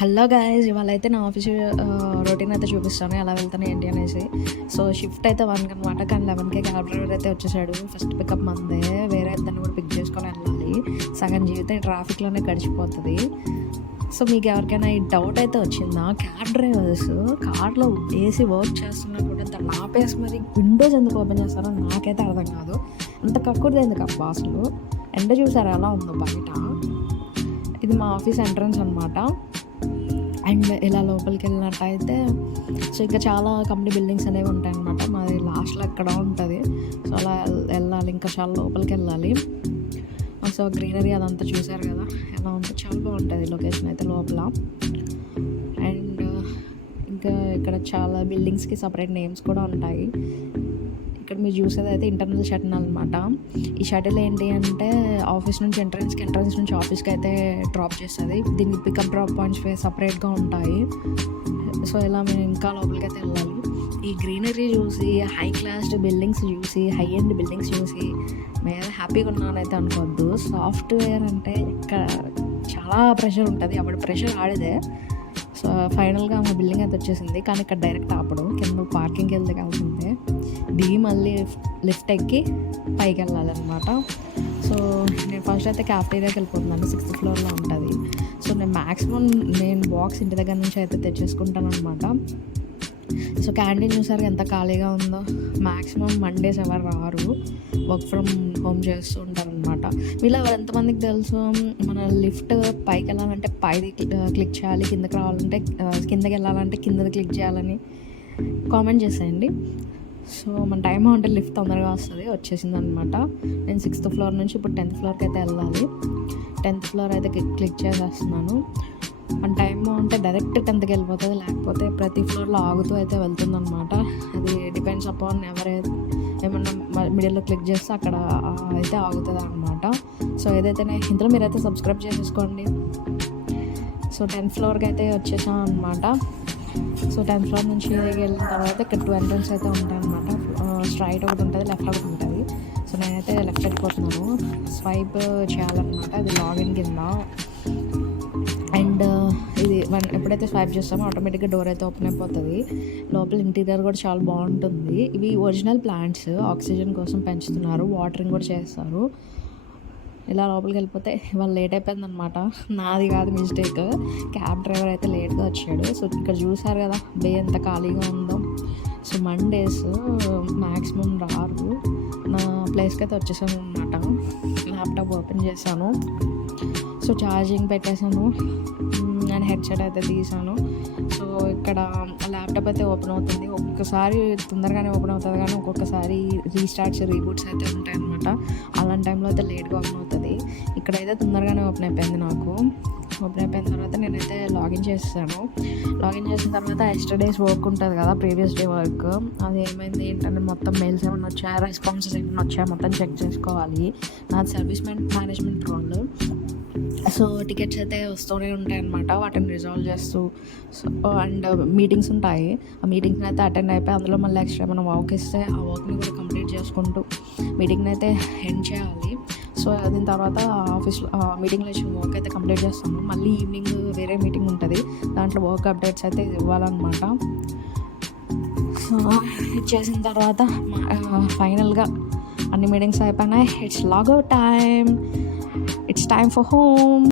Hello guys, ఇవాళ అయితే నా ఆఫీస్ రొటీన్ అయితే చూపిస్తాను, ఎలా వెళ్తాను ఏంటి అనేసి. సో షిఫ్ట్ అయితే 1కి అనమాట, కానీ 11కే క్యాబ్ డ్రైవర్ అయితే వచ్చేసాడు. ఫస్ట్ పికప్ మందే, వేరే ఇద్దరిని కూడా పిక్ చేసుకొని వెళ్ళాలి. సగం జీవితం ట్రాఫిక్లోనే గడిచిపోతుంది. సో మీకు ఎవరికైనా ఈ డౌట్ అయితే వచ్చిందా, క్యాబ్ డ్రైవర్స్ కార్లో ఏసీ వర్క్ చేస్తున్నా కూడా దాన్ని ఆపేసి మరి విండోస్ ఎందుకు ఓపెన్ చేస్తారో నాకైతే అర్థం కాదు. అంత కక్కుర్ది ఎందుకు అబ్బా అసలు. ఎండ చూసారు ఎలా ఉందో బయట. ఇది మా ఆఫీస్ ఎంట్రన్స్ అనమాట. అండ్ ఇలా లోపలికి వెళ్ళినట్టయితే సో ఇంకా చాలా కంపెనీ బిల్డింగ్స్ అనేవి ఉంటాయి అన్నమాట. మాది లాస్ట్లో ఎక్కడ ఉంటుంది. సో అలా వెళ్ళాలి, ఇంకా చాలా లోపలికి వెళ్ళాలి. సో గ్రీనరీ అదంతా చూసారు కదా ఎలా ఉంటుందో, చాలా బాగుంటుంది లొకేషన్ అయితే లోపల. అండ్ ఇంకా ఇక్కడ చాలా బిల్డింగ్స్కి సపరేట్ నేమ్స్ కూడా ఉంటాయి. ఇక్కడ మీరు చూసేది అయితే ఇంటర్నల్ షటిల్ అనమాట. ఈ షటిల్ ఏంటి అంటే ఆఫీస్ నుంచి ఎంట్రన్స్ నుంచి ఆఫీస్కి అయితే డ్రాప్ చేస్తుంది. దీనికి పికప్ డ్రాప్ పాయింట్స్ సపరేట్గా ఉంటాయి. సో ఇలా మేము ఇంకా లోపలికి అయితే వెళ్ళాలి. ఈ గ్రీనరీ చూసి, హై క్లాస్ బిల్డింగ్స్ చూసి, హై ఎండ్ బిల్డింగ్స్ చూసి మేము హ్యాపీగా ఉన్నానైతే అనుకోవద్దు. సాఫ్ట్వేర్ అంటే ఇక్కడ చాలా ప్రెషర్ ఉంటుంది. అప్పుడు ప్రెషర్ ఆడేదే. సో ఫైనల్గా మా బిల్డింగ్ అయితే వచ్చేసింది, కానీ ఇక్కడ డైరెక్ట్ ఆపడం, కింద పార్కింగ్కి వెళ్ళాల్సిందే. దిగి మళ్ళీ లిఫ్ట్ ఎక్కి పైకి వెళ్ళాలన్నమాట. సో నేను ఫస్ట్ అయితే క్యాఫ్టీరియాకి వెళ్ళిపోతున్నాను, 6th ఫ్లోర్లో ఉంటుంది. సో నేను మ్యాక్సిమం బాక్స్ ఇంటి దగ్గర నుంచి అయితే తెచ్చేసుకుంటాను అనమాట. సో క్యాంటీన్ చూసారు ఎంత ఖాళీగా ఉందో. మ్యాక్సిమం మండేస్ ఎవరు రారు, వర్క్ ఫ్రమ్ హోమ్ చేస్తూ ఉంటారు అనమాట. వీళ్ళు ఎంతమందికి తెలుసు, మన లిఫ్ట్ పైకి వెళ్ళాలంటే పైది క్లిక్ చేయాలి, కిందకి రావాలంటే కిందకి వెళ్ళాలంటే కిందది క్లిక్ చేయాలని కామెంట్ చేసేయండి. సో మన టైం ఉంటే లిఫ్ట్ తొందరగా వచ్చేసింది అనమాట. నేను 6th ఫ్లోర్ నుంచి ఇప్పుడు 10th ఫ్లోర్కి అయితే వెళ్ళాలి. 10th ఫ్లోర్ అయితే క్లిక్ చేసేస్తున్నాను. మన టైం ఉంటే డైరెక్ట్ 10థ్కి వెళ్ళిపోతుంది, లేకపోతే ప్రతి ఫ్లోర్లో ఆగుతూ అయితే వెళ్తుంది అనమాట. అది డిపెండ్స్ అపాన్ ఏమన్నా మిడిల్లో క్లిక్ చేస్తే అక్కడ అయితే ఆగుతుంది అనమాట. సో ఏదైతే ఇందులో మీరైతే సబ్స్క్రైబ్ చేసేసుకోండి. సో 10th ఫ్లోర్కి అయితే వచ్చేసాం అనమాట. సో 10th ఫ్లోర్ నుంచి వెళ్ళిన తర్వాత ఇక్కడ 2 ఎంట్రన్స్ అయితే ఉంటాయి అనమాట. స్ట్రైట్ ఒకటి ఉంటుంది, లెఫ్ట్ ఒకటి ఉంటుంది. సో నేనైతే లెఫ్ట్ వెళ్ళిపోతున్నాను. స్వైప్ చేయాలన్నమాట, అది లాగిన్ కింద. అండ్ ఇది ఎప్పుడైతే స్వైప్ చేస్తామో ఆటోమేటిక్గా డోర్ అయితే ఓపెన్ అయిపోతుంది. లోపల ఇంటీరియర్ కూడా చాలా బాగుంటుంది. ఇవి ఒరిజినల్ ప్లాంట్స్, ఆక్సిజన్ కోసం పెంచుతున్నారు, వాటరింగ్ కూడా చేస్తారు. ఇలా లోపలికి వెళ్ళిపోతే వాళ్ళు లేట్ అయిపోయిందనమాట. నాది కాదు మిస్టేక్, క్యాబ్ డ్రైవర్ అయితే లేట్గా వచ్చాడు. సో ఇక్కడ చూసారు కదా బే ఎంత ఖాళీగా ఉందో. సో మండేస్ మ్యాక్సిమం రారు. నా ప్లేస్కి అయితే వచ్చేసాను అనమాట. ల్యాప్టాప్ ఓపెన్ చేశాను. సో ఛార్జింగ్ పెట్టేశాను అండ్ హెడ్సెట్ అయితే తీసాను. సో ఇక్కడ ల్యాప్టాప్ అయితే ఓపెన్ అవుతుంది. ఒక్కొక్కసారి తొందరగానే ఓపెన్ అవుతుంది, కానీ ఒక్కొక్కసారి రీస్టార్ట్స్ రీబూట్స్ అయితే ఉంటాయి అనమాట. అలాంటి టైంలో అయితే లేట్గా ఓపెన్ అవుతుంది. ఇక్కడైతే తొందరగానే ఓపెన్ అయిపోయింది నాకు. ఓపెన్ అయిపోయిన తర్వాత నేనైతే లాగిన్ చేసేసాను. లాగిన్ చేసిన తర్వాత ఎస్టర్డేస్ వర్క్ ఉంటుంది కదా, ప్రీవియస్ డే వర్క్, అది ఏమైంది ఏంటంటే మొత్తం మెయిల్స్ ఏమైనా వచ్చాయా, రెస్పాన్సెస్ ఏమైనా వచ్చాయా మొత్తం చెక్ చేసుకోవాలి. నాది service management role. So tickets అయితే వస్తూనే ఉంటాయి అన్నమాట, వాటిని రిజాల్వ్ చేస్తూ. సో అండ్ మీటింగ్స్ ఉంటాయి, ఆ మీటింగ్స్ని అయితే అటెండ్ అయిపోయి అందులో మళ్ళీ ఎక్స్ట్రా మనం వర్క్ ఇస్తే ఆ వర్క్ని కూడా కంప్లీట్ చేసుకుంటూ మీటింగ్ని అయితే ఎండ్ చేయాలి. సో దీని తర్వాత ఆఫీస్లో మీటింగ్లో ఇచ్చిన వర్క్ అయితే కంప్లీట్ చేస్తాము. మళ్ళీ ఈవినింగ్ వేరే మీటింగ్ ఉంటుంది, దాంట్లో వర్క్ అప్డేట్స్ అయితే ఇవ్వాలన్నమాట. సో ఇచ్చేసిన తర్వాత ఫైనల్గా అన్ని మీటింగ్స్ అయిపోయినాయి. It's logout time, it's time for home.